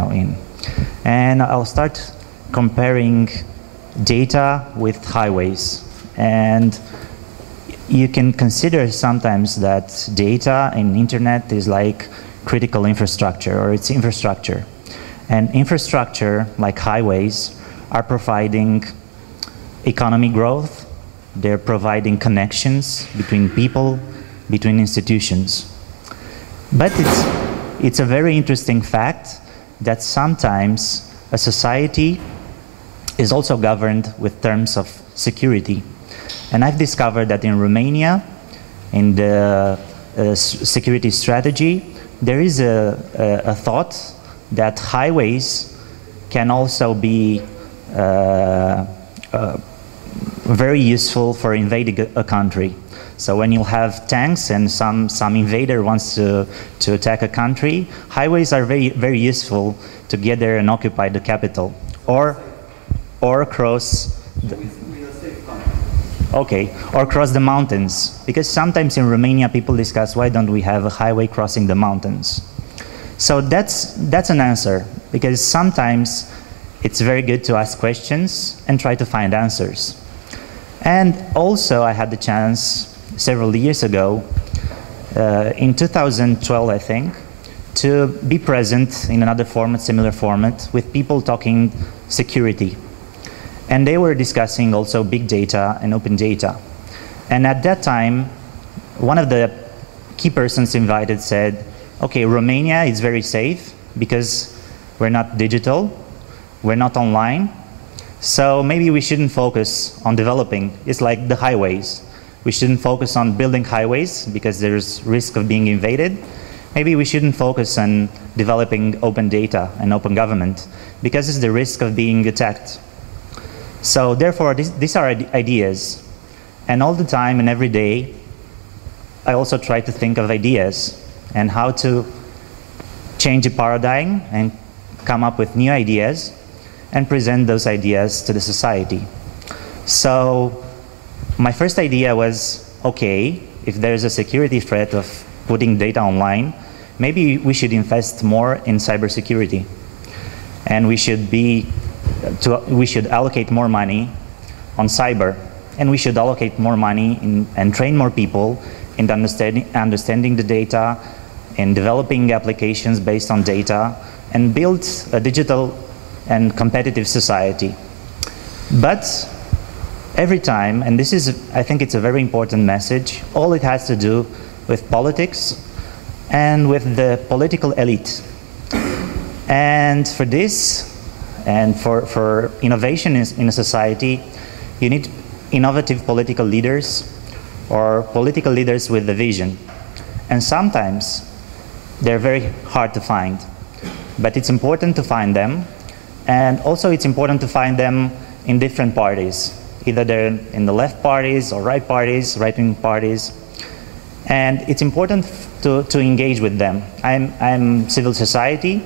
in. And I'll start comparing data with highways. And you can consider sometimes that data and internet is like critical infrastructure, or it's infrastructure. And infrastructure, like highways, are providing economic growth. They're providing connections between people, between institutions. But it's a very interesting fact that sometimes a society is also governed with terms of security. And I've discovered that in Romania, in the security strategy, there is a thought that highways can also be very useful for invading a country. So when you have tanks and some invader wants to attack a country, highways are very useful to get there and occupy the capital, or cross the, or cross the mountains, because sometimes in Romania people discuss why don't we have a highway crossing the mountains. So that's an answer, because sometimes it's very good to ask questions and try to find answers. And also I had the chance several years ago, in 2012 I think, to be present in another format, similar format, with people talking security. And they were discussing also big data and open data. And at that time, one of the key persons invited said, okay, Romania is very safe because we're not digital, we're not online, so maybe we shouldn't focus on developing. It's like the highways. We shouldn't focus on building highways because there's risk of being invaded. Maybe we shouldn't focus on developing open data and open government because it's the risk of being attacked. So therefore, these are ideas. And all the time and every day, I also try to think of ideas and how to change a paradigm and come up with new ideas and present those ideas to the society. So my first idea was, okay, if there's a security threat of putting data online, maybe we should invest more in cybersecurity. And we should allocate more money on cyber. And we should allocate more money and train more people in understanding the data, in developing applications based on data, and build a digital and competitive society. But every time, and this is, I think it's a very important message, all it has to do with politics and with the political elite. And for this, and for innovation in a society, you need innovative political leaders or political leaders with the vision. And sometimes they're very hard to find. But it's important to find them. And also it's important to find them in different parties. Either they're in the left parties or right-wing parties. And it's important to engage with them. I'm civil society,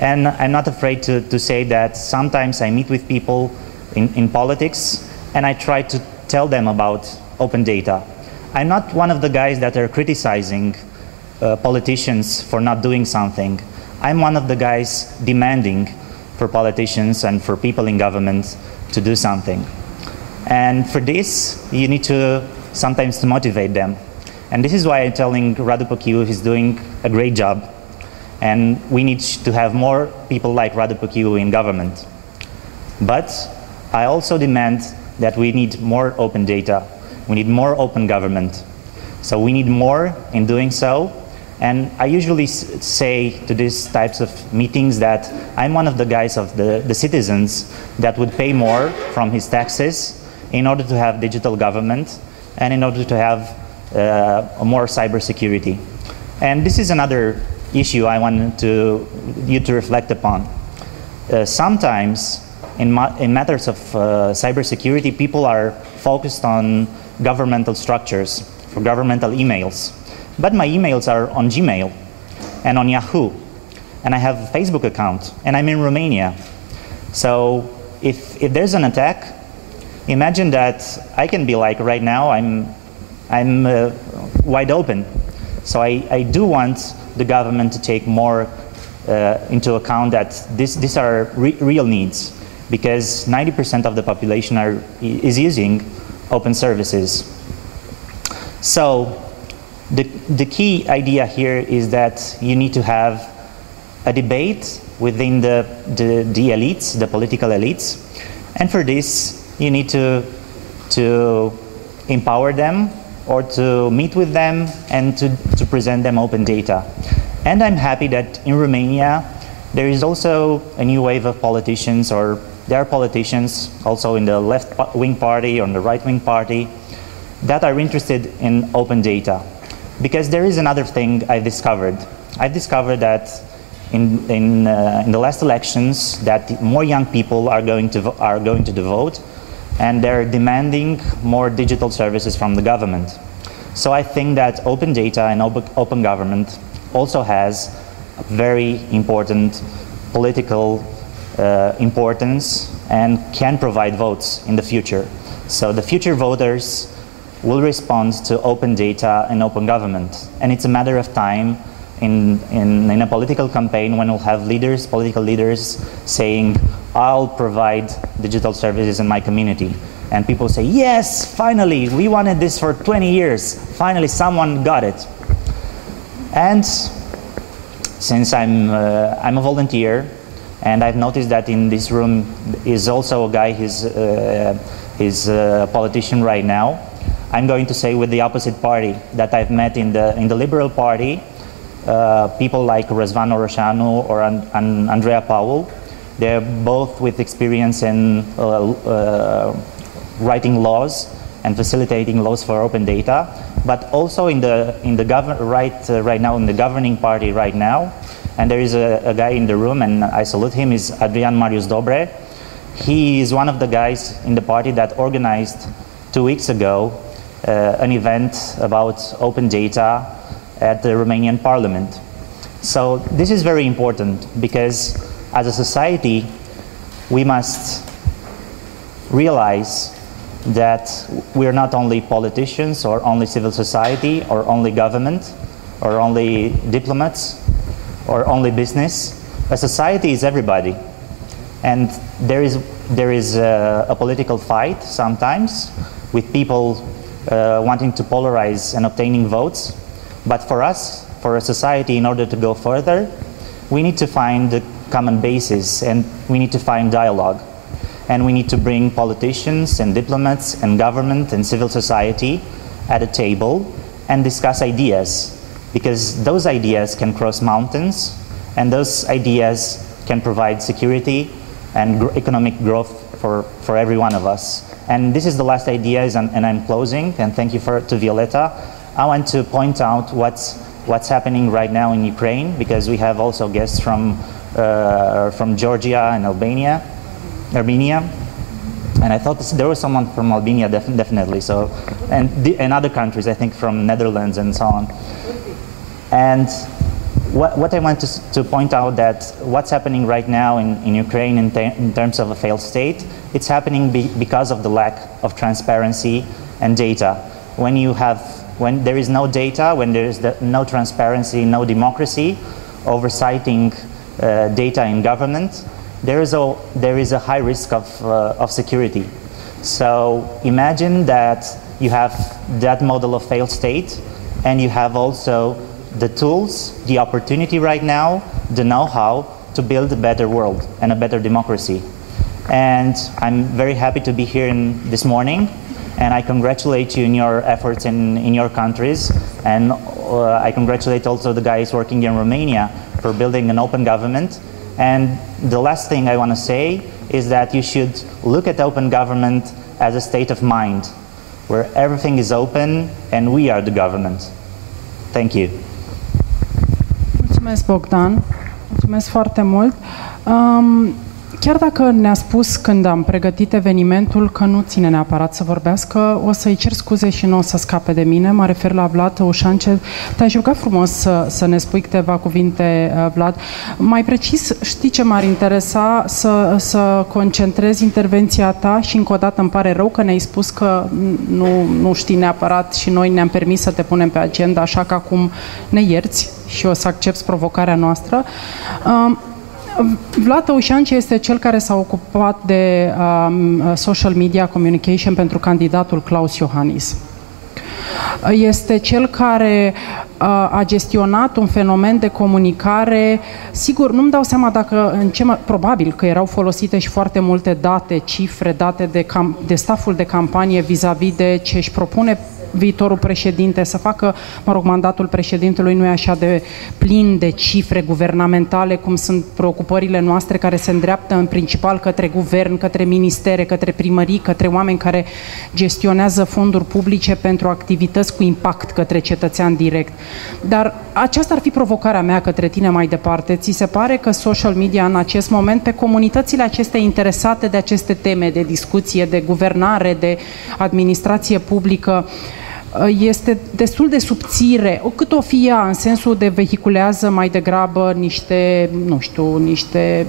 and I'm not afraid to say that sometimes I meet with people in politics and I try to tell them about open data. I'm not one of the guys that are criticizing politicians for not doing something. I'm one of the guys demanding for politicians and for people in government to do something. And for this, you need to sometimes to motivate them. And this is why I'm telling Radu Pochiu he's doing a great job. And we need to have more people like Radu Pochiu in government. But I also demand that we need more open data. We need more open government. So we need more in doing so. And I usually say to these types of meetings that I'm one of the guys of the citizens that would pay more from his taxes in order to have digital government and in order to have more cybersecurity. And this is another issue I want you to reflect upon. Sometimes in matters of cybersecurity, people are focused on governmental structures, for governmental emails. But my emails are on Gmail and on Yahoo. And I have a Facebook account, and I'm in Romania. So if there's an attack, imagine that I can be like right now, I'm wide open. So I do want the government to take more into account that these are real needs, because 90% of the population is using open services. So the key idea here is that you need to have a debate within the elites, the political elites, and for this you need to empower them, or to meet with them and to present them open data. And I'm happy that in Romania there is also a new wave of politicians, or there are politicians also in the left-wing party or in the right-wing party that are interested in open data. Because there is another thing I've discovered. I've discovered that in the last elections that more young people are going to vote, and they're demanding more digital services from the government. So I think that open data and open government also has a very important political importance and can provide votes in the future. So the future voters will respond to open data and open government. And it's a matter of time in a political campaign when we'll have leaders, political leaders, saying, I'll provide digital services in my community. And people say, yes, finally, we wanted this for 20 years. Finally, someone got it. And since I'm a volunteer, and I've noticed that in this room is also a guy, he's a politician right now, I'm going to say with the opposite party that I've met in the Liberal Party, people like Răzvan Orășanu or Andreea Paul. They're both with experience in writing laws and facilitating laws for open data, but also right now in the governing party right now. And there is a guy in the room, and I salute him, is Adrian Marius Dobre. He is one of the guys in the party that organized 2 weeks ago an event about open data at the Romanian Parliament. So this is very important, because as a society we must realize that we're not only politicians or only civil society or only government or only diplomats or only business. A society is everybody, and there is a political fight sometimes with people wanting to polarize and obtaining votes. But for us, for a society, in order to go further, we need to find the common basis, and we need to find dialogue. And we need to bring politicians and diplomats and government and civil society at a table and discuss ideas, because those ideas can cross mountains, and those ideas can provide security and economic growth for every one of us. And this is the last idea, and I'm closing, and thank you to Violeta. I want to point out what's happening right now in Ukraine, because we have also guests from Georgia and Armenia, and I thought there was someone from Albania, definitely. So, and other countries, I think from Netherlands and so on. And what I want to point out, that what's happening right now in Ukraine in terms of a failed state, it's happening because of the lack of transparency and data. When there is no data, when there is no transparency, no democracy, oversighting data in government, there is a high risk of security. So imagine that you have that model of failed state, and you have also the tools, the opportunity right now, the know-how to build a better world and a better democracy. And I'm very happy to be here this morning, and I congratulate you in your efforts in your countries, and I congratulate also the guys working in Romania for building an open government. And the last thing I want to say is that you should look at open government as a state of mind, where everything is open and we are the government. Thank you. Mulțumesc, Bogdan. Mulțumesc foarte mult. Chiar dacă ne-a spus când am pregătit evenimentul că nu ține neapărat să vorbească, o să-i cer scuze și nu o să scape de mine. Mă refer la Vlad Ușance. Te-aș ruga frumos să ne spui câteva cuvinte, Vlad. Mai precis, știi ce m-ar interesa? Să concentrezi intervenția ta și încă o dată îmi pare rău că ne-ai spus că nu știi neapărat și noi ne-am permis să te punem pe agenda, așa că acum ne ierți și o să accepți provocarea noastră. Vlad Tăușance este cel care s-a ocupat de social media communication pentru candidatul Klaus Iohannis. Este cel care a gestionat un fenomen de comunicare. Sigur, nu-mi dau seama dacă, probabil că erau folosite și foarte multe date, cifre, date de stafful de campanie vis-a-vis de ce își propune viitorul președinte să facă, mandatul președintelui nu e așa de plin de cifre guvernamentale cum sunt preocupările noastre care se îndreaptă în principal către guvern, către ministere, către primării, către oameni care gestionează fonduri publice pentru activități cu impact către cetățean direct. Dar aceasta ar fi provocarea mea către tine mai departe. Ți se pare că social media în acest moment, pe comunitățile acestea interesate de aceste teme de discuție, de guvernare, de administrație publică, este destul de subțire, cât o fi ea, în sensul de vehiculează mai degrabă niște, nu știu, niște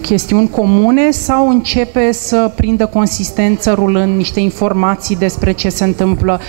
chestiuni comune sau începe să prindă consistență rulând niște informații despre ce se întâmplă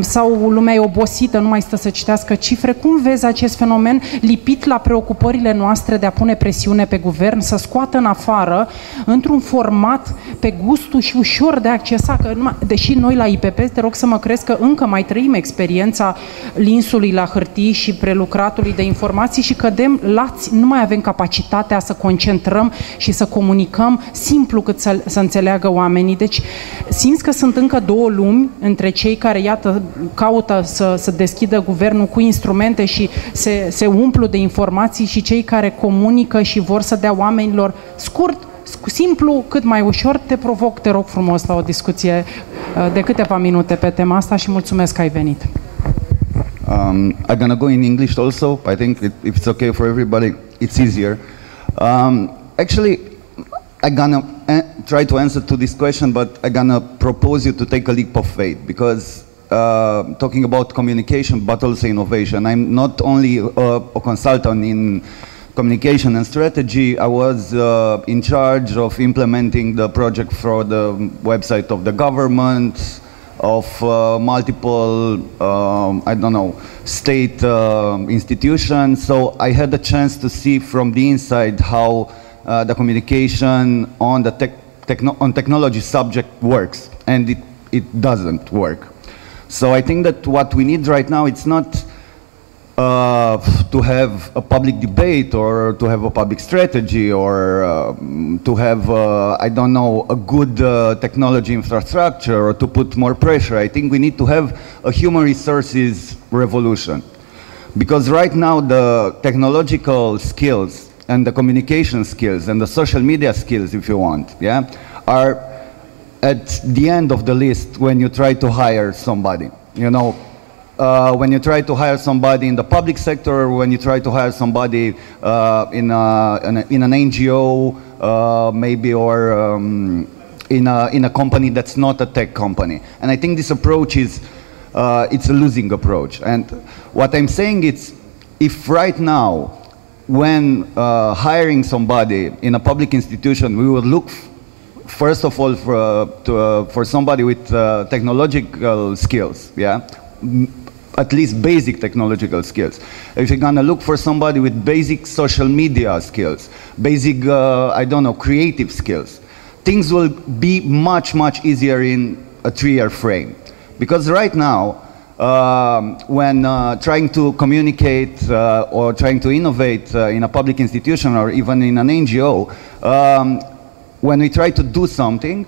sau lumea e obosită, nu mai stă să citească cifre. Cum vezi acest fenomen lipit la preocupările noastre de a pune presiune pe guvern să scoată în afară într-un format pe gustul și ușor de accesa, că deși noi la IPP, te rog să mă crezi că încă mai trăim experiența linsului la hârtii și prelucratului de informații și cădem lați, nu mai avem capacitatea să concentrăm și să comunicăm simplu cât să înțeleagă oamenii. Deci simți că sunt încă două lumi între cei care, iată, caută să deschidă guvernul cu instrumente și se umplu de informații și cei care comunică și vor să dea oamenilor scurt, simplu, cât mai ușor. Te provoc, te rog frumos, la o discuție de câteva minute pe tema asta și mulțumesc că ai venit. I'm gonna go in English also. I think if it's okay for everybody, it's easier. Actually, I'm gonna try to answer to this question, but I'm gonna propose you to take a leap of faith because talking about communication, but also innovation. I'm not only a consultant in communication and strategy. I was in charge of implementing the project for the website of the government, of multiple, I don't know, state institutions. So I had the chance to see from the inside how the communication on the technology subject works, and it doesn't work. So I think that what we need right now, it's not to have a public debate or to have a public strategy or to have, I don't know, a good technology infrastructure or to put more pressure. I think we need to have a human resources revolution. Because right now the technological skills and the communication skills and the social media skills, if you want, yeah, are at the end of the list when you try to hire somebody. You know, when you try to hire somebody in the public sector, or when you try to hire somebody in an NGO, maybe, or in a company that's not a tech company. And I think this approach is it's a losing approach. And what I'm saying is, if right now, when hiring somebody in a public institution, we would look first of all for somebody with technological skills, yeah, at least basic technological skills. If you're gonna look for somebody with basic social media skills, basic, I don't know, creative skills, things will be much, much easier in a 3-year frame. Because right now, when trying to communicate or trying to innovate in a public institution or even in an NGO, when we try to do something,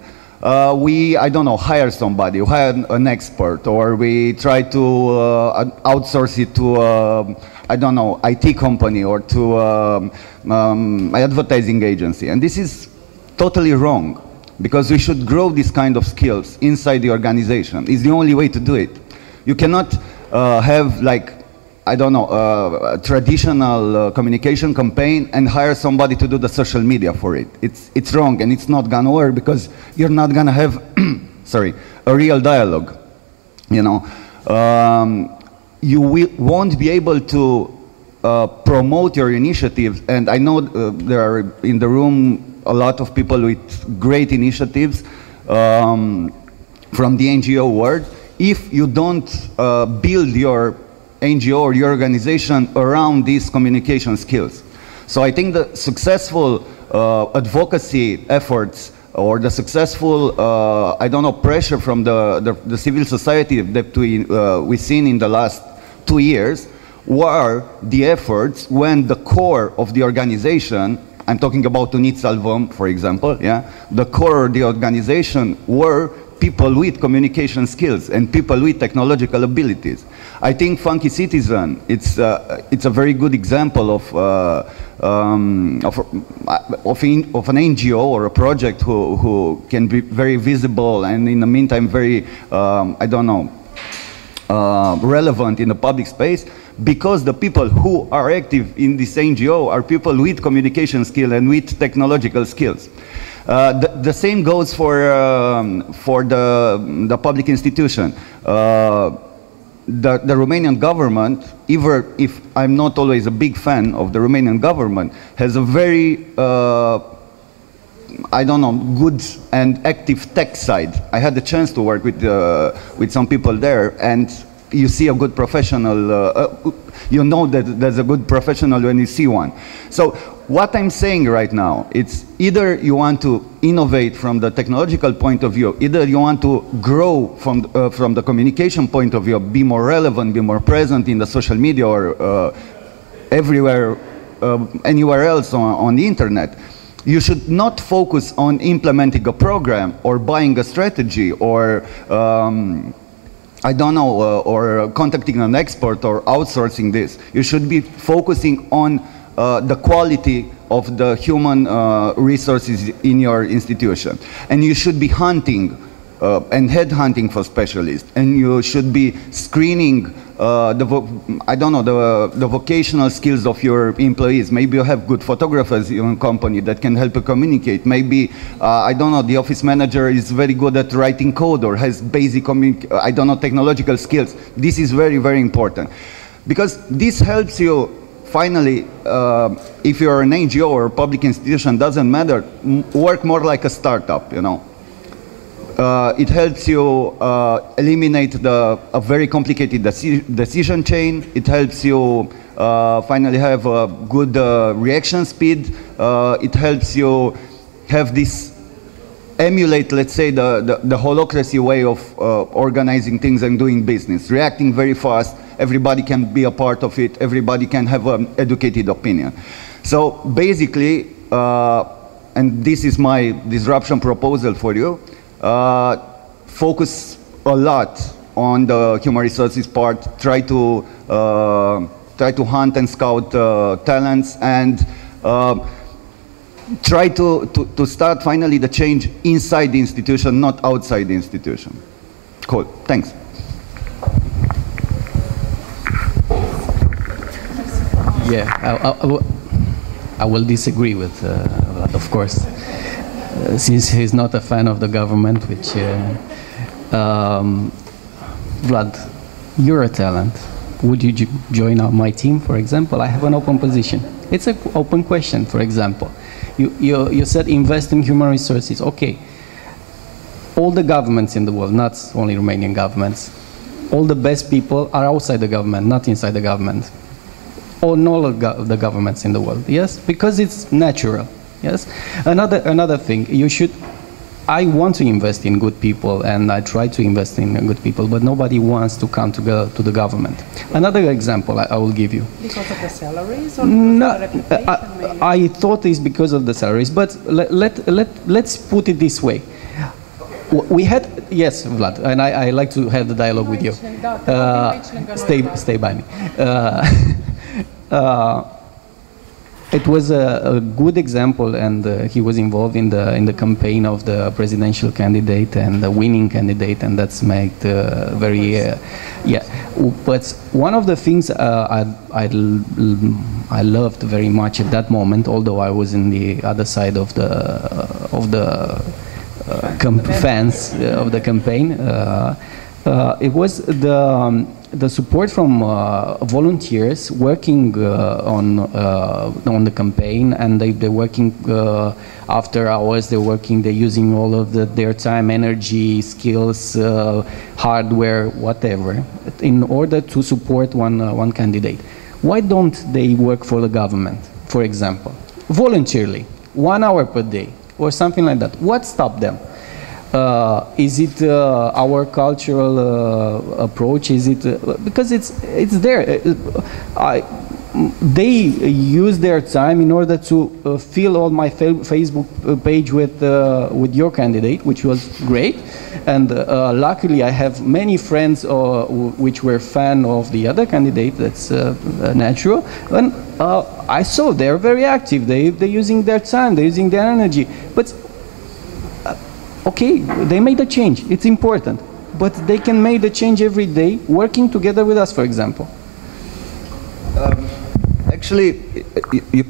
we, I don't know, hire somebody, hire an expert, or we try to outsource it to, I don't know, IT company or to advertising agency. And this is totally wrong, because we should grow this kind of skills inside the organization. It's the only way to do it. You cannot have like I don't know, a traditional communication campaign and hire somebody to do the social media for it. It's wrong, and it's not gonna work because you're not gonna have, sorry, a real dialogue. You know, you won't be able to promote your initiatives, and I know there are in the room a lot of people with great initiatives from the NGO world. If you don't build your NGO or your organization around these communication skills. So I think the successful advocacy efforts or the successful, I don't know, pressure from the civil society that we've seen in the last 2 years were the efforts when the core of the organization, I'm talking about Unit Salvăm, for example, yeah, the core of the organization were people with communication skills and people with technological abilities. I think Funky Citizen, it's a very good example of an NGO or a project who can be very visible and in the meantime very, I don't know, relevant in the public space, because the people who are active in this NGO are people with communication skill and with technological skills. The same goes for the public institution. The Romanian government, even if I'm not always a big fan of the Romanian government, has a very, I don't know, good and active tech side. I had the chance to work with some people there, and you see a good professional, you know that there's a good professional when you see one. So what I'm saying right now, it's either you want to innovate from the technological point of view, either you want to grow from the communication point of view, be more relevant, be more present in the social media or everywhere, anywhere else on the internet. You should not focus on implementing a program or buying a strategy or I don't know, or contacting an expert or outsourcing this. You should be focusing on the quality of the human resources in your institution. And you should be hunting and headhunting for specialists. And you should be screening the vocational skills of your employees. Maybe you have good photographers in your company that can help you communicate. Maybe, I don't know, the office manager is very good at writing code or has basic, I don't know, technological skills. This is very, very important. Because this helps you, finally, if you're an NGO or a public institution, doesn't matter, work more like a startup, you know. It helps you eliminate a very complicated decision chain. It helps you finally have a good reaction speed. It helps you have this, emulate, let's say, the holocracy way of organizing things and doing business, reacting very fast. Everybody can be a part of it. Everybody can have an educated opinion. So basically, and this is my disruption proposal for you, focus a lot on the human resources part, try to hunt and scout talents, and try to start finally the change inside the institution, not outside the institution. Cool, thanks. Yeah, I will disagree with Vlad, of course. Since he's not a fan of the government, which, Vlad, you're a talent. Would you join my team, for example? I have an open position. It's an open question, for example. You said invest in human resources. Okay. All the governments in the world, not only Romanian governments, all the best people are outside the government, not inside the government. Or all of the governments in the world, yes? Because it's natural. Yes. Another thing, I want to invest in good people, and I try to invest in good people, but nobody wants to come to the government. Another example I will give you. Because of the salaries, or because of the reputation? I thought it's because of the salaries, but let's put it this way. We had, yes, Vlad, and I like to have the dialogue with you. Stay by me. it was a good example, and he was involved in the campaign of the presidential candidate and the winning candidate, and that's made very yeah. But one of the things I loved very much at that moment, although I was in the other side of the fence of the campaign, it was the support from volunteers working on the campaign, and they're working after hours. They're using all of their time, energy, skills, hardware, whatever, in order to support one candidate. Why don't they work for the government, for example, voluntarily, 1 hour per day or something like that? What stopped them? Is it our cultural approach? Is it because it's there? They use their time in order to fill all my Facebook page with your candidate, which was great, and luckily I have many friends which were fan of the other candidate. That's natural, and I saw they're very active. They're using their time, they're using their energy, but. Okay, they made a change. It's important, but they can make the change every day, working together with us, for example. Actually,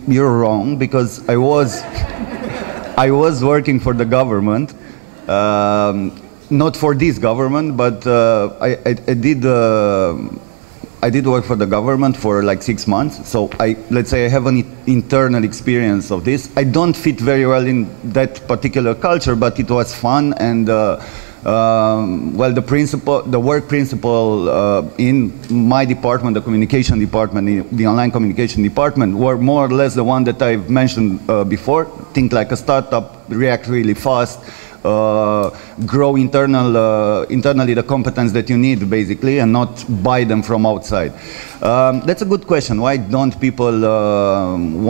you're wrong, because I was working for the government, not for this government, but I did work for the government for like 6 months, so let's say I have an internal experience of this. I don't fit very well in that particular culture, but it was fun, and well, the work principle in my department, the communication department, the online communication department, were more or less the one that I've mentioned before. Think like a startup, react really fast, grow internally the competence that you need, basically, and not buy them from outside. That's a good question. Why don't people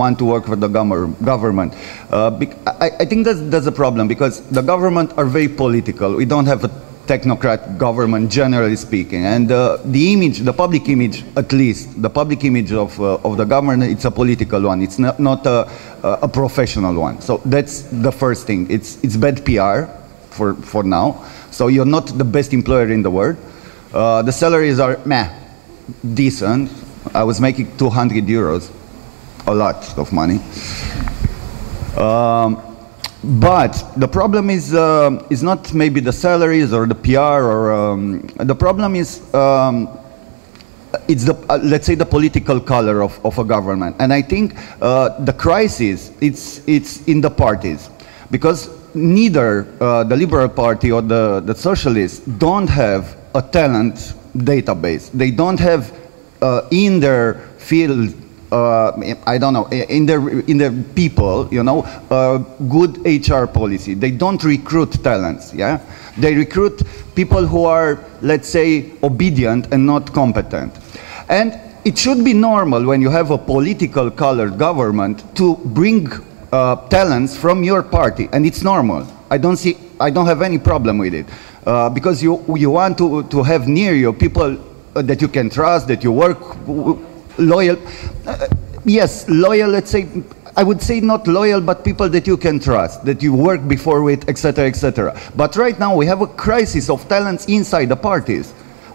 want to work for the government? I think that's a problem, because the government are very political. We don't have a technocrat government, generally speaking, and the public image, at least, the public image of the government, it's a political one. It's not a professional one. So that's the first thing. It's bad PR for now. So you're not the best employer in the world. The salaries are decent. I was making 200 euros, a lot of money. But the problem is not maybe the salaries or the PR, or the problem is it's let's say the political color of a government. And I think the crisis it's in the parties, because neither the Liberal Party or the Socialists don't have a talent database. They don't have in their field. I don't know, in their people, you know, good HR policy. They don't recruit talents, yeah? They recruit people who are, let's say, obedient and not competent. And it should be normal, when you have a political colored government, to bring talents from your party, and it's normal. I don't have any problem with it, because you want to have near you people that you can trust, that you work loyal, yes, loyal, let's say, I would say not loyal, but people that you can trust, that you work before with, etc., etc. But right now we have a crisis of talents inside the parties.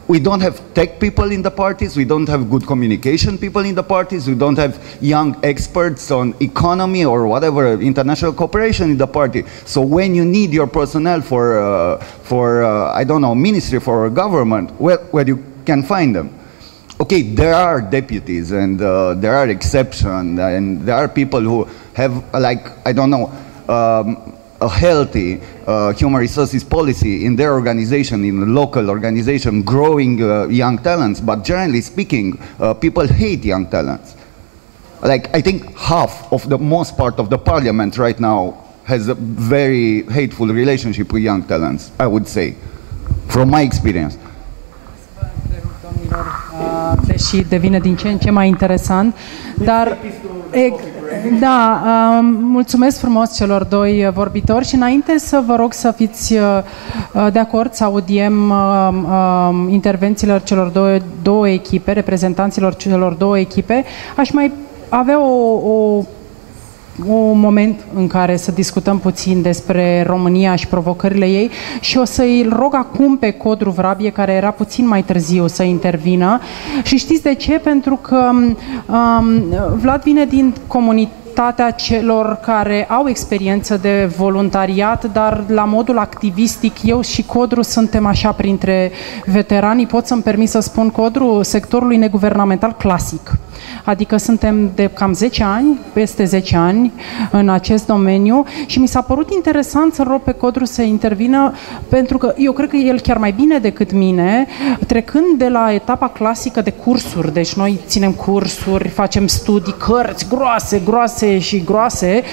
We don't have tech people in the parties, we don't have good communication people in the parties, we don't have young experts on economy or whatever, international cooperation in the party. So when you need your personnel for I don't know, ministry, for government, where you can find them? Okay, there are deputies, and there are exceptions, and there are people who have, like, I don't know, a healthy human resources policy in their organization, in the local organization, growing young talents. But generally speaking, people hate young talents. Like, I think half of the most part of the parliament right now has a very hateful relationship with young talents, I would say, from my experience. Deși devine din ce în ce mai interesant, dar da, mulțumesc frumos celor doi vorbitori și înainte să vă rog să fiți de acord să audiem intervențiile celor două echipe, reprezentanților celor două echipe, aș mai avea o un moment în care să discutăm puțin despre România și provocările ei și o să-i rog acum pe Codru Vrabie, care era puțin mai târziu, să intervină. Și știți de ce? Pentru că Vlad vine din comunitatea celor care au experiență de voluntariat, dar la modul activistic, eu și Codru suntem așa printre veteranii, pot să-mi permit să spun, Codru, sectorului neguvernamental clasic. Adică suntem de cam 10 ani, peste 10 ani în acest domeniu și mi s-a părut interesant să rog pe Codru să intervină, pentru că eu cred că el chiar mai bine decât mine, trecând de la etapa clasică de cursuri, deci noi ținem cursuri, facem studii, cărți groase și groase,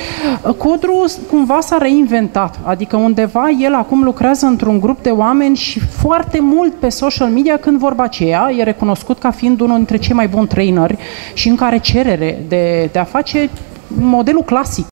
Codru cumva s-a reinventat, adică undeva el acum lucrează într-un grup de oameni și foarte mult pe social media, când vorba aceea, e recunoscut ca fiind unul dintre cei mai buni traineri și încă are cerere de a face modelul clasic